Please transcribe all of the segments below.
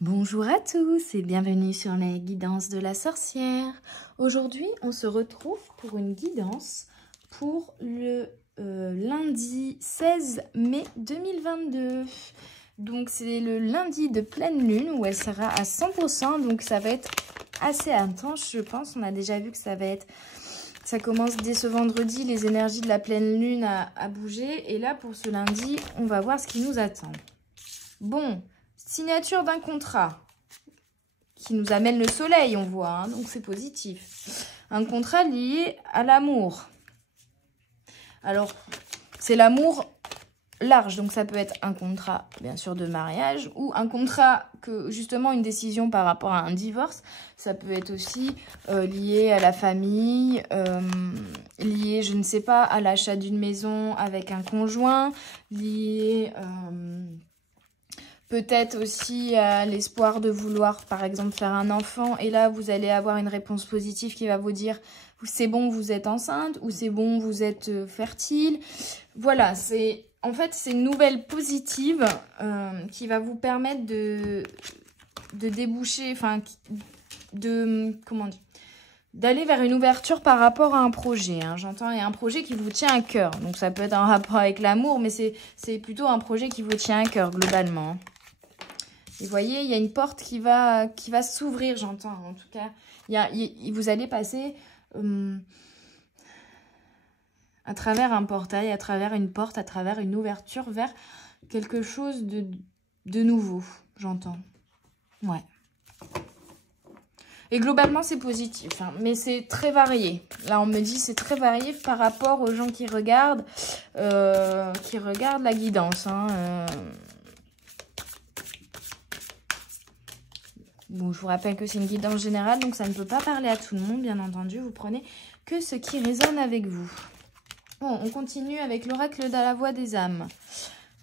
Bonjour à tous et bienvenue sur la guidance de la sorcière. Aujourd'hui, on se retrouve pour une guidance pour le lundi 16 mai 2022. Donc, c'est le lundi de pleine lune où elle sera à 100%. Donc, ça va être assez intense, je pense. On a déjà vu que ça commence dès ce vendredi, les énergies de la pleine lune à bouger. Et là, pour ce lundi, on va voir ce qui nous attend. Bon. Signature d'un contrat qui nous amène le soleil, on voit, hein, donc c'est positif. Un contrat lié à l'amour. Alors, c'est l'amour large, donc ça peut être un contrat, bien sûr, de mariage ou un contrat que, justement, une décision par rapport à un divorce. Ça peut être aussi lié à la famille, lié, je ne sais pas, à l'achat d'une maison avec un conjoint, lié... peut-être aussi à l'espoir de vouloir, par exemple, faire un enfant. Et là, vous allez avoir une réponse positive qui va vous dire « c'est bon, vous êtes enceinte » ou « c'est bon, vous êtes fertile ». Voilà, en fait, c'est une nouvelle positive qui va vous permettre de déboucher, enfin, d'aller vers une ouverture par rapport à un projet. Hein. J'entends, il y a un projet qui vous tient à cœur. Donc, ça peut être un rapport avec l'amour, mais c'est plutôt un projet qui vous tient à cœur, globalement. Et vous voyez, il y a une porte qui va s'ouvrir, j'entends. En tout cas, vous allez passer à travers un portail, à travers une porte, à travers une ouverture vers quelque chose de nouveau, j'entends. Ouais. Et globalement, c'est positif, hein, mais c'est très varié. Là, on me dit c'est très varié par rapport aux gens qui regardent la guidance. Hein, Bon, je vous rappelle que c'est une guidance générale, donc ça ne peut pas parler à tout le monde, bien entendu. Vous prenez que ce qui résonne avec vous. Bon, on continue avec l'oracle de la voix des âmes.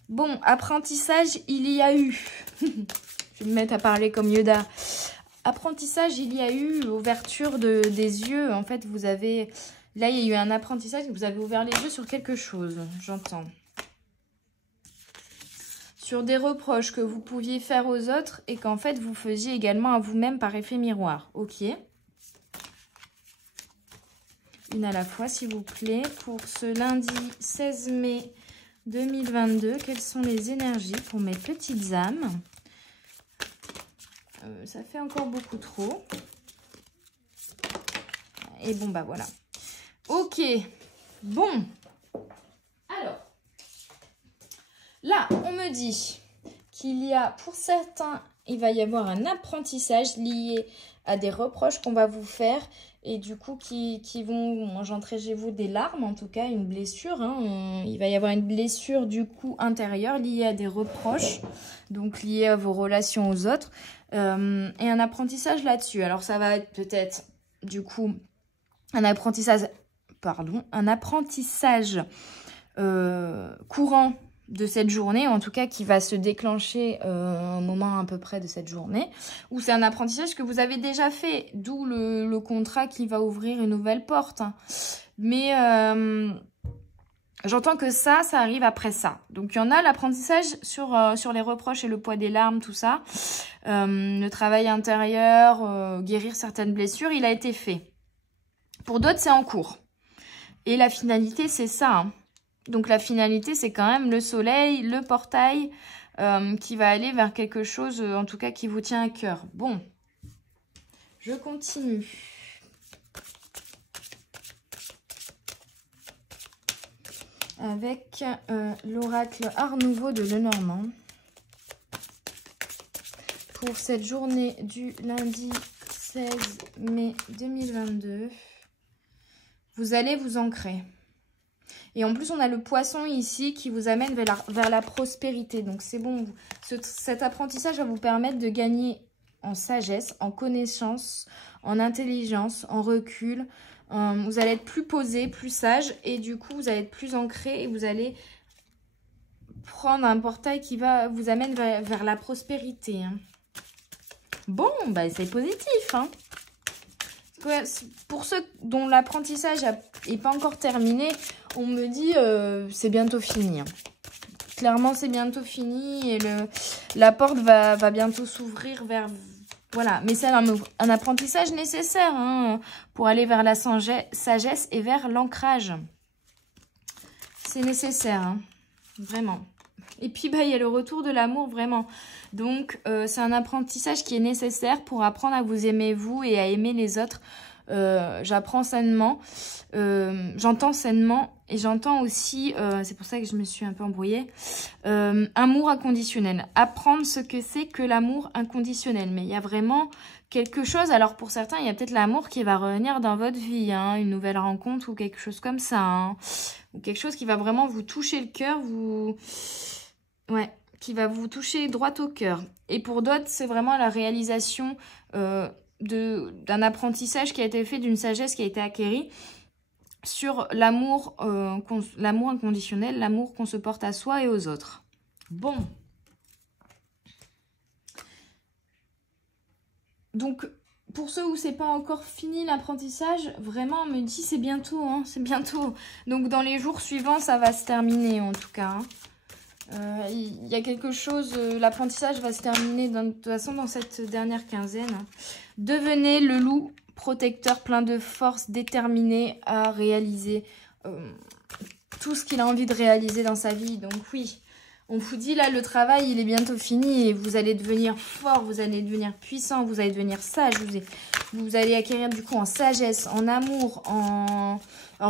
Bon, apprentissage, il y a eu. Je vais me mettre à parler comme Yoda. Apprentissage, il y a eu ouverture des yeux. En fait, vous avez... Là, il y a eu un apprentissage, vous avez ouvert les yeux sur quelque chose, j'entends. Sur des reproches que vous pouviez faire aux autres et qu'en fait, vous faisiez également à vous-même par effet miroir. Ok. Une à la fois, s'il vous plaît. Pour ce lundi 16 mai 2022, quelles sont les énergies pour mes petites âmes? Ça fait encore beaucoup trop. Et bon, bah voilà. Ok. Bon. Alors. Là, on me dit qu'il y a, pour certains, il va y avoir un apprentissage lié à des reproches qu'on va vous faire et du coup qui vont engendrer chez vous des larmes, en tout cas une blessure. Hein. Il va y avoir une blessure du coup intérieure liée à des reproches, donc liée à vos relations aux autres et un apprentissage là-dessus. Alors ça va être peut-être du coup un apprentissage courant de cette journée, en tout cas qui va se déclencher au moment à peu près de cette journée, ou c'est un apprentissage que vous avez déjà fait, d'où le contrat qui va ouvrir une nouvelle porte. Mais j'entends que ça arrive après ça. Donc il y en a l'apprentissage sur les reproches et le poids des larmes, tout ça. Le travail intérieur, guérir certaines blessures, il a été fait. Pour d'autres, c'est en cours. Et la finalité, c'est ça, hein. Donc, la finalité, c'est quand même le soleil, le portail qui va aller vers quelque chose, en tout cas, qui vous tient à cœur. Bon, je continue. Avec l'oracle Art Nouveau de Lenormand. Pour cette journée du lundi 16 mai 2022, vous allez vous ancrer. Et en plus, on a le poisson ici qui vous amène vers la prospérité. Donc, c'est bon. Cet apprentissage va vous permettre de gagner en sagesse, en connaissance, en intelligence, en recul. Vous allez être plus posé, plus sage. Et du coup, vous allez être plus ancré. Et vous allez prendre un portail qui va vous amener vers la prospérité. Hein. Bon, bah, c'est positif, hein. Pour ceux dont l'apprentissage n'est pas encore terminé, on me dit c'est bientôt fini. Hein. Clairement, c'est bientôt fini et la porte va bientôt s'ouvrir vers... Voilà, mais c'est un apprentissage nécessaire hein, pour aller vers la sagesse et vers l'ancrage. C'est nécessaire, hein, vraiment. Et puis, bah, il y a le retour de l'amour, vraiment. Donc, c'est un apprentissage qui est nécessaire pour apprendre à vous aimer vous et à aimer les autres. J'apprends sainement, j'entends sainement et j'entends aussi, c'est pour ça que je me suis un peu embrouillée, amour inconditionnel. Apprendre ce que c'est que l'amour inconditionnel. Mais il y a vraiment quelque chose, alors pour certains, il y a peut-être l'amour qui va revenir dans votre vie, hein, une nouvelle rencontre ou quelque chose comme ça, hein, ou quelque chose qui va vraiment vous toucher le cœur, ouais, qui va vous toucher droit au cœur. Et pour d'autres, c'est vraiment la réalisation d'un apprentissage qui a été fait, d'une sagesse qui a été acquérie sur l'amour inconditionnel, l'amour qu'on se porte à soi et aux autres. Bon. Donc, pour ceux où c'est pas encore fini l'apprentissage, vraiment, on me dit c'est bientôt, hein, c'est bientôt. Donc, dans les jours suivants, ça va se terminer en tout cas. Il y a quelque chose, l'apprentissage va se terminer de toute façon dans cette dernière quinzaine. Devenez le loup protecteur plein de force, déterminé à réaliser tout ce qu'il a envie de réaliser dans sa vie. Donc oui, on vous dit là, le travail, il est bientôt fini et vous allez devenir fort, vous allez devenir puissant, vous allez devenir sage, vous allez acquérir du coup en sagesse, en amour, en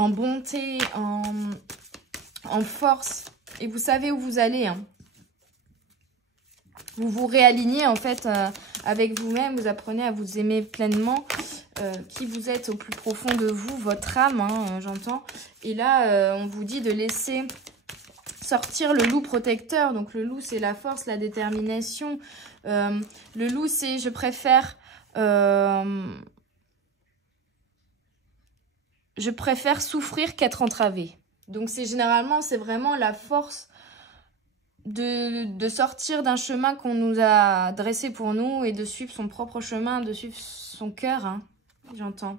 bonté, en force. Et vous savez où vous allez, hein. Vous vous réalignez en fait avec vous-même, vous apprenez à vous aimer pleinement, qui vous êtes au plus profond de vous, votre âme, hein, j'entends. Et là, on vous dit de laisser sortir le loup protecteur. Donc le loup, c'est la force, la détermination. Le loup, c'est je préfère souffrir qu'être entravé. Donc c'est généralement, c'est vraiment la force de sortir d'un chemin qu'on nous a dressé pour nous et de suivre son propre chemin, de suivre son cœur, hein, j'entends.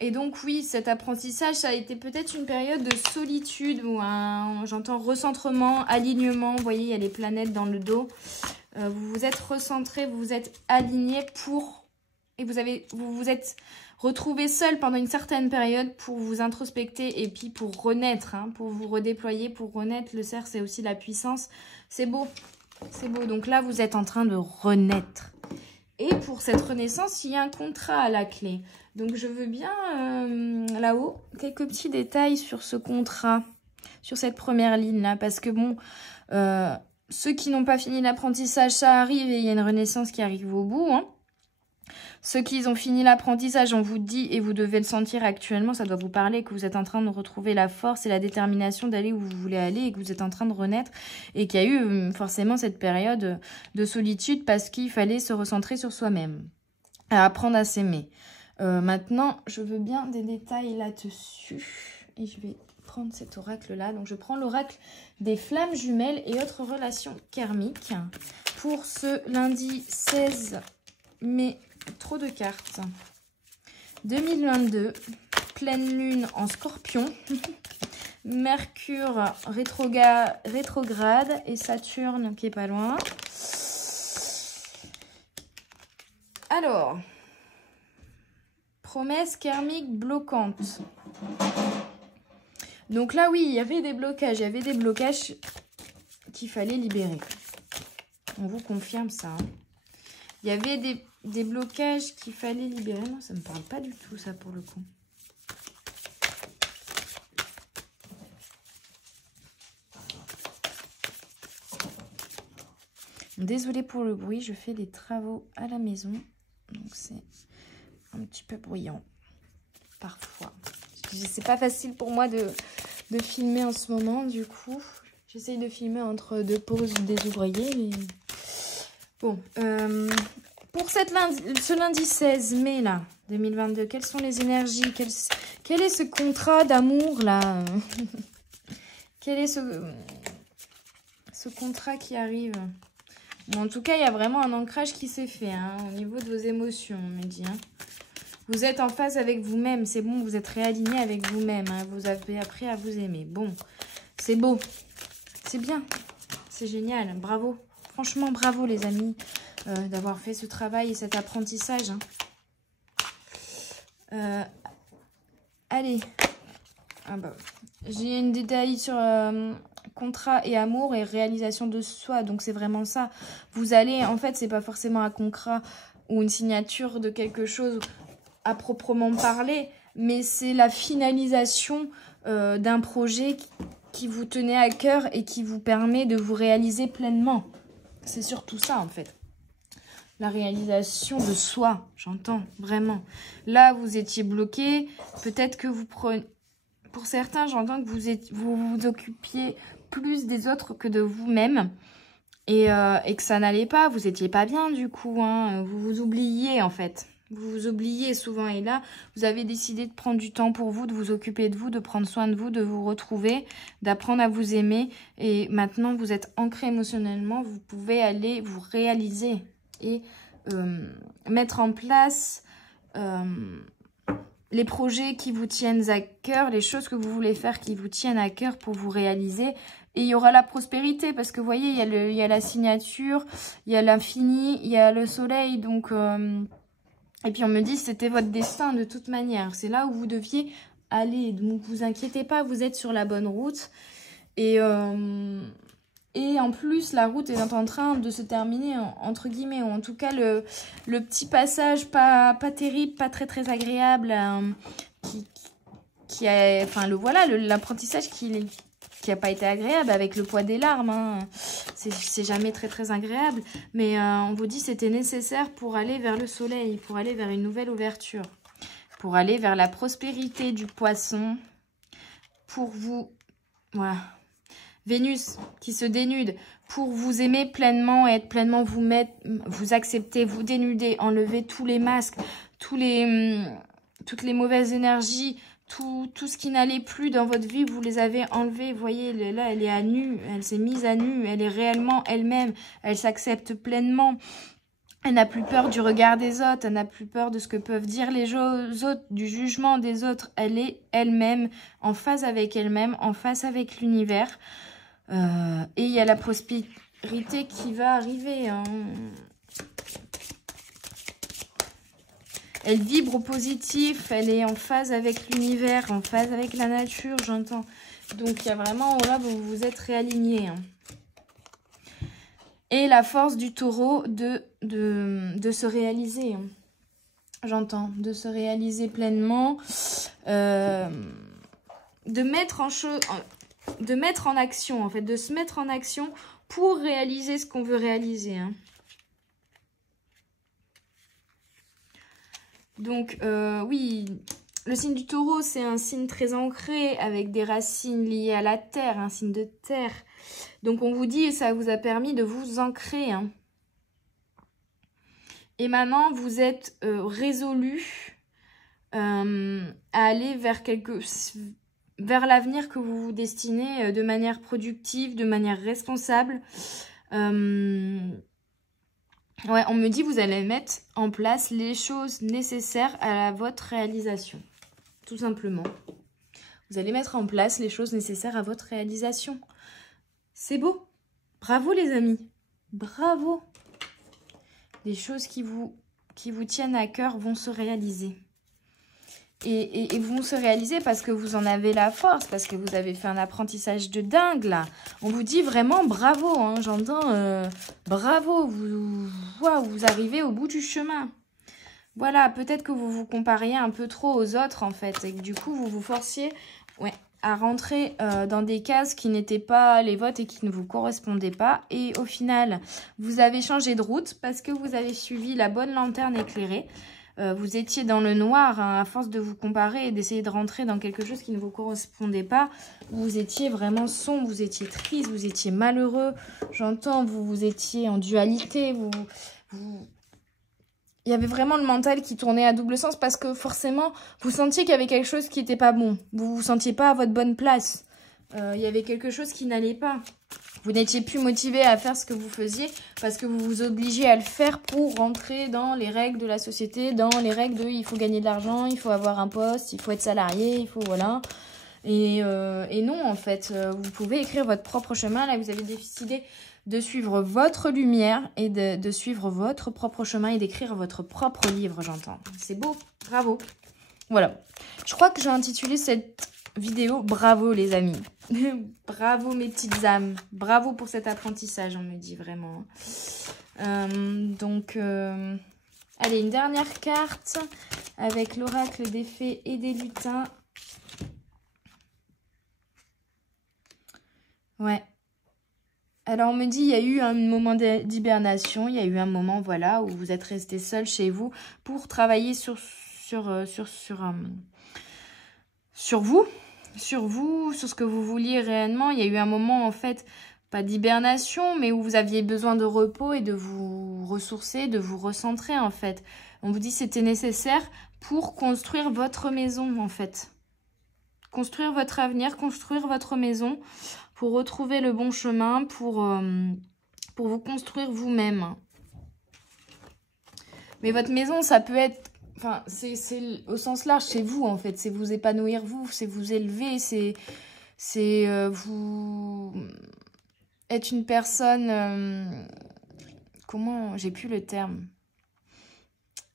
Et donc oui, cet apprentissage, ça a été peut-être une période de solitude ou j'entends recentrement, alignement. Vous voyez, il y a les planètes dans le dos. Vous vous êtes recentré, vous vous êtes aligné pour... Et vous vous êtes retrouvé seul pendant une certaine période pour vous introspecter et puis pour renaître, hein, pour vous redéployer, pour renaître. Le cerf, c'est aussi la puissance. C'est beau, c'est beau. Donc là, vous êtes en train de renaître. Et pour cette renaissance, il y a un contrat à la clé. Donc je veux bien, là-haut, quelques petits détails sur ce contrat, sur cette première ligne-là. Parce que bon, ceux qui n'ont pas fini l'apprentissage, ça arrive et il y a une renaissance qui arrive au bout, hein. Ceux qui ont fini l'apprentissage, on vous dit, et vous devez le sentir actuellement, ça doit vous parler, que vous êtes en train de retrouver la force et la détermination d'aller où vous voulez aller et que vous êtes en train de renaître et qu'il y a eu forcément cette période de solitude parce qu'il fallait se recentrer sur soi-même, à apprendre à s'aimer. Maintenant, je veux bien des détails là-dessus et je vais prendre cet oracle-là. Donc, je prends l'oracle des flammes jumelles et autres relations karmiques pour ce lundi 16 mai. Trop de cartes. 2022, pleine lune en scorpion, Mercure rétrograde et Saturne qui est pas loin. Alors, promesse karmique bloquante. Donc là, oui, il y avait des blocages qu'il fallait libérer. On vous confirme ça. Hein. Il y avait des blocages qu'il fallait libérer. Non, ça ne me parle pas du tout, ça, pour le coup. Désolée pour le bruit, je fais des travaux à la maison. Donc, c'est un petit peu bruyant, parfois. C'est pas facile pour moi de filmer en ce moment, du coup. J'essaye de filmer entre deux pauses des ouvriers, mais... Bon, pour ce lundi 16 mai, là, 2022, quelles sont les énergies? Quel est ce contrat d'amour, là? Quel est ce contrat qui arrive? Bon, en tout cas, il y a vraiment un ancrage qui s'est fait, hein, au niveau de vos émotions, on me dit. Hein. Vous êtes en phase avec vous-même, c'est bon, vous êtes réaligné avec vous-même. Hein, vous avez appris à vous aimer. Bon, c'est beau. c'est bien. C'est génial. Bravo. Franchement, bravo les amis d'avoir fait ce travail et cet apprentissage. Allez. Ah bah, j'ai une détail sur contrat et amour et réalisation de soi. Donc, c'est vraiment ça. Vous allez, en fait, c'est pas forcément un contrat ou une signature de quelque chose à proprement parler, mais c'est la finalisation d'un projet qui vous tenait à cœur et qui vous permet de vous réaliser pleinement. C'est surtout ça, en fait. La réalisation de soi, j'entends, vraiment. Là, vous étiez bloqué. Peut-être que vous prenez... Pour certains, j'entends que vous vous occupiez plus des autres que de vous-même. Et que ça n'allait pas. Vous n'étiez pas bien, du coup. Hein. Vous vous oubliez, en fait. Vous vous oubliez souvent. Et là, vous avez décidé de prendre du temps pour vous, de vous occuper de vous, de prendre soin de vous, de vous retrouver, d'apprendre à vous aimer. Et maintenant, vous êtes ancré émotionnellement. Vous pouvez aller vous réaliser et mettre en place les projets qui vous tiennent à cœur, les choses que vous voulez faire qui vous tiennent à cœur pour vous réaliser. Et il y aura la prospérité parce que vous voyez, il y a la signature, il y a l'infini, il y a le soleil. Donc, et puis on me dit que c'était votre destin de toute manière. C'est là où vous deviez aller. Donc vous inquiétez pas, vous êtes sur la bonne route. Et en plus, la route est en train de se terminer, entre guillemets. Ou en tout cas, le petit passage pas terrible, pas très agréable, qui a, enfin, voilà, l'apprentissage qui n'a pas été agréable avec le poids des larmes. Hein. C'est jamais très agréable. Mais on vous dit que c'était nécessaire pour aller vers le soleil, pour aller vers une nouvelle ouverture, pour aller vers la prospérité du poisson, pour vous... Voilà. Vénus qui se dénude pour vous aimer pleinement et être pleinement vous accepter, vous dénuder, enlever tous les masques, toutes les mauvaises énergies, tout ce qui n'allait plus dans votre vie, vous les avez enlevés. Vous voyez, là, elle est à nu, elle s'est mise à nu, elle est réellement elle-même, elle s'accepte pleinement. Elle n'a plus peur du regard des autres, elle n'a plus peur de ce que peuvent dire les autres, du jugement des autres. Elle est elle-même, en phase avec elle-même, en phase avec l'univers. Et il y a la prospérité qui va arriver. Hein. Elle vibre au positif, elle est en phase avec l'univers, en phase avec la nature, j'entends. Donc il y a vraiment, là, vous vous êtes réalignés. Hein. Et la force du taureau de se réaliser. Hein. J'entends, de se réaliser pleinement, de mettre en action, en fait, de se mettre en action pour réaliser ce qu'on veut réaliser. Hein. Donc, oui, le signe du taureau, c'est un signe très ancré, avec des racines liées à la terre, un signe de terre. Donc, on vous dit, ça vous a permis de vous ancrer. Hein. Et maintenant, vous êtes résolu à aller vers l'avenir que vous vous destinez de manière productive, de manière responsable. Ouais, on me dit vous allez mettre en place les choses nécessaires à votre réalisation. Tout simplement. Vous allez mettre en place les choses nécessaires à votre réalisation. C'est beau. Bravo les amis. Bravo. Les choses qui vous tiennent à cœur vont se réaliser. Et vont se réaliser parce que vous en avez la force, parce que vous avez fait un apprentissage de dingue, là. On vous dit vraiment bravo, hein, j'entends bravo, vous arrivez au bout du chemin. Voilà, peut-être que vous vous compariez un peu trop aux autres, en fait, et que du coup, vous vous forciez à rentrer dans des cases qui n'étaient pas les vôtres et qui ne vous correspondaient pas. Et au final, vous avez changé de route parce que vous avez suivi la bonne lanterne éclairée. Vous étiez dans le noir, hein, à force de vous comparer et d'essayer de rentrer dans quelque chose qui ne vous correspondait pas. Vous étiez vraiment sombre, vous étiez triste, vous étiez malheureux. J'entends, vous étiez en dualité. Il y avait vraiment le mental qui tournait à double sens parce que forcément, vous sentiez qu'il y avait quelque chose qui n'était pas bon. Vous vous sentiez pas à votre bonne place. Il y avait quelque chose qui n'allait pas. Vous n'étiez plus motivé à faire ce que vous faisiez parce que vous vous obligez à le faire pour rentrer dans les règles de la société, dans les règles de il faut gagner de l'argent, il faut avoir un poste, il faut être salarié, il faut voilà. Et non, en fait, vous pouvez écrire votre propre chemin. Là, vous avez décidé de suivre votre lumière et de suivre votre propre chemin et d'écrire votre propre livre, j'entends. C'est beau, bravo. Voilà, je crois que j'ai intitulé cette vidéo « Bravo les amis ». Bravo mes petites âmes, bravo pour cet apprentissage, on me dit vraiment. Allez, une dernière carte avec l'oracle des fées et des lutins. Ouais. Alors, on me dit, il y a eu un moment d'hibernation, il y a eu un moment, voilà, où vous êtes resté seul chez vous pour travailler sur vous, sur ce que vous vouliez réellement. Il y a eu un moment, en fait, pas d'hibernation, mais où vous aviez besoin de repos et de vous ressourcer, de vous recentrer, en fait. On vous dit que c'était nécessaire pour construire votre maison, en fait. Construire votre avenir, construire votre maison, pour retrouver le bon chemin, pour vous construire vous-même. Mais votre maison, ça peut être... Enfin, c'est au sens large, c'est vous, en fait. C'est vous épanouir, vous, c'est vous élever, c'est vous être une personne... comment... J'ai plus le terme.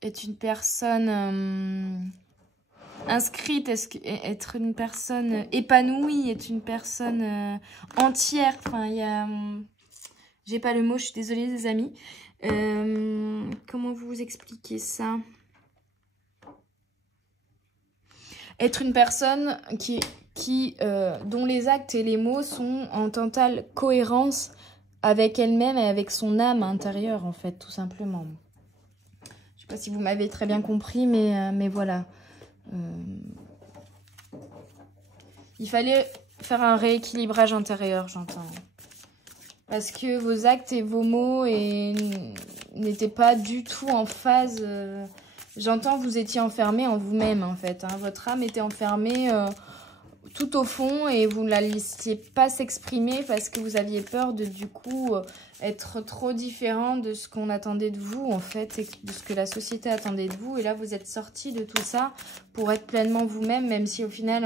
Être une personne... inscrite, être une personne épanouie, être une personne entière. Enfin, il y a... j'ai pas le mot, je suis désolée les amis. Comment vous expliquer ça? Être une personne dont les actes et les mots sont en totale cohérence avec elle-même et avec son âme intérieure, en fait, tout simplement. Je sais pas si vous m'avez très bien compris, mais voilà. Il fallait faire un rééquilibrage intérieur, j'entends. Parce que vos actes et vos mots n'étaient pas du tout en phase. J'entends, vous étiez enfermé en vous-même, en fait. Hein. Votre âme était enfermée tout au fond et vous ne la laissiez pas s'exprimer parce que vous aviez peur de, du coup, être trop différent de ce qu'on attendait de vous, en fait, et de ce que la société attendait de vous. Et là, vous êtes sorti de tout ça pour être pleinement vous-même, même si au final,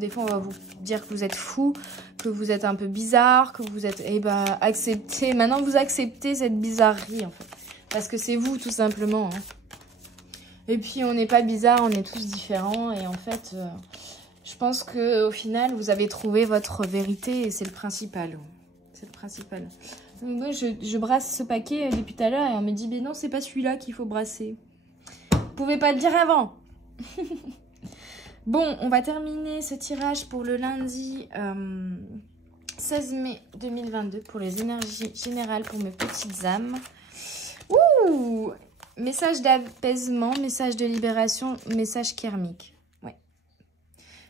des fois, on va vous dire que vous êtes fou, que vous êtes un peu bizarre, que vous êtes... Eh ben, acceptez. Maintenant, vous acceptez cette bizarrerie, en fait. Parce que c'est vous, tout simplement. Hein. Et puis, on n'est pas bizarre, on est tous différents. Et en fait... je pense qu'au final, vous avez trouvé votre vérité et c'est le principal. C'est le principal. Donc, moi, je brasse ce paquet depuis tout à l'heure et on me dit, mais non, c'est pas celui-là qu'il faut brasser. Vous pouvez pas le dire avant. Bon, on va terminer ce tirage pour le lundi 16 mai 2022 pour les énergies générales pour mes petites âmes. Ouh! Message d'apaisement, message de libération, message karmique.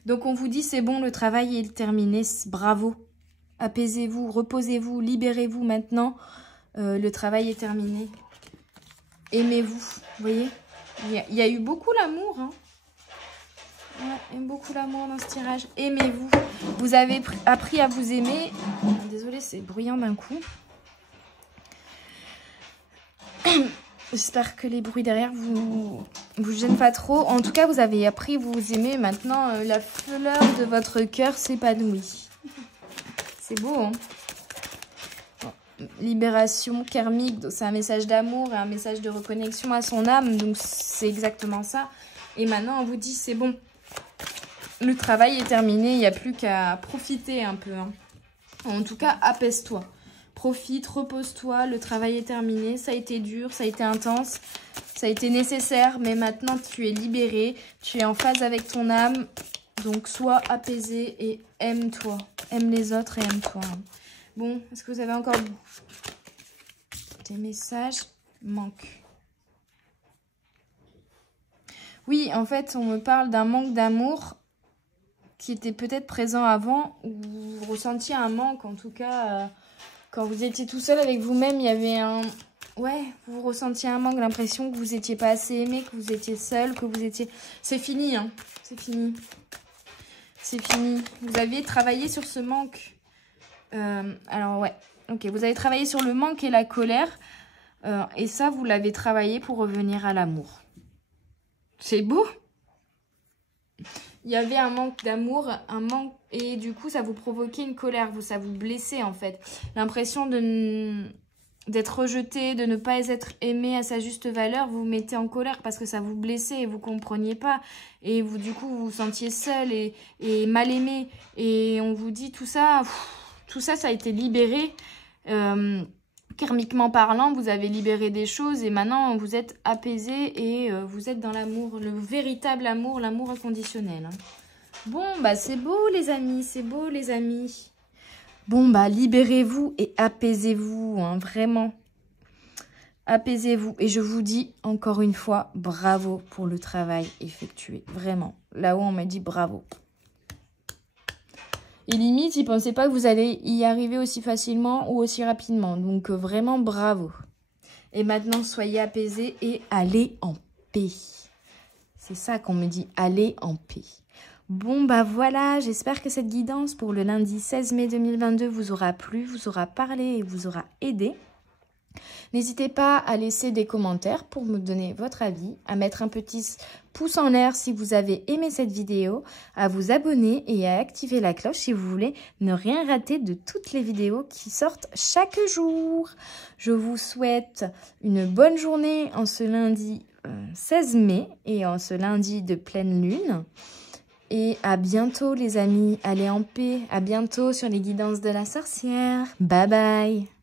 Donc, on vous dit, c'est bon, le travail est terminé, bravo. Apaisez-vous, reposez-vous, libérez-vous maintenant. Le travail est terminé. Aimez-vous, vous voyez. Il y a eu beaucoup l'amour. Hein. Ouais, beaucoup l'amour dans ce tirage. Aimez-vous. Vous avez appris à vous aimer. Désolée, c'est bruyant d'un coup. J'espère que les bruits derrière vous gênent pas trop. En tout cas, vous avez appris à vous aimer. Maintenant, la fleur de votre cœur s'épanouit. C'est beau, hein? Bon, libération karmique, c'est un message d'amour et un message de reconnexion à son âme. Donc, c'est exactement ça. Et maintenant, on vous dit, c'est bon. Le travail est terminé. Il n'y a plus qu'à profiter un peu. Hein. En tout cas, apaise-toi. Profite, repose-toi, le travail est terminé, ça a été dur, ça a été intense, ça a été nécessaire, mais maintenant tu es libéré, tu es en phase avec ton âme, donc sois apaisé et aime-toi, aime les autres et aime-toi. Bon, est-ce que vous avez encore des messages? Manque. Oui, en fait, on me parle d'un manque d'amour qui était peut-être présent avant, ou vous ressentiez un manque, en tout cas... quand vous étiez tout seul avec vous-même, il y avait un... Ouais, vous ressentiez un manque, l'impression que vous n'étiez pas assez aimé, que vous étiez seul, que vous étiez... C'est fini, hein. C'est fini. C'est fini. Vous aviez travaillé sur ce manque. Alors, ouais. Ok, vous avez travaillé sur le manque et la colère. Et ça, vous l'avez travaillé pour revenir à l'amour. C'est beau. il y avait un manque d'amour, un manque, et du coup ça vous provoquait une colère, ça vous blessait en fait. L'impression d'être rejeté, de ne pas être aimé à sa juste valeur, vous vous mettez en colère parce que ça vous blessait et vous compreniez pas. Et vous, du coup, vous vous sentiez seul et mal aimé. Et on vous dit tout ça, ça a été libéré. Karmiquement parlant, vous avez libéré des choses et maintenant vous êtes apaisé et vous êtes dans l'amour, le véritable amour, l'amour inconditionnel. Bon, bah c'est beau les amis, c'est beau les amis. Bon, bah libérez-vous et apaisez-vous, hein, vraiment. Apaisez-vous. Et je vous dis encore une fois, bravo pour le travail effectué. Vraiment. Là-haut, on m'a dit bravo. Et limite, ils ne pensaient pas que vous allez y arriver aussi facilement ou aussi rapidement. Donc, vraiment, bravo. Et maintenant, soyez apaisés et allez en paix. C'est ça qu'on me dit, allez en paix. Bon, bah voilà, j'espère que cette guidance pour le lundi 16 mai 2022 vous aura plu, vous aura parlé et vous aura aidé. N'hésitez pas à laisser des commentaires pour me donner votre avis, à mettre un petit pouce en l'air si vous avez aimé cette vidéo, à vous abonner et à activer la cloche si vous voulez ne rien rater de toutes les vidéos qui sortent chaque jour. Je vous souhaite une bonne journée en ce lundi 16 mai et en ce lundi de pleine lune. Et à bientôt les amis, allez en paix, à bientôt sur les guidances de la sorcière. Bye bye.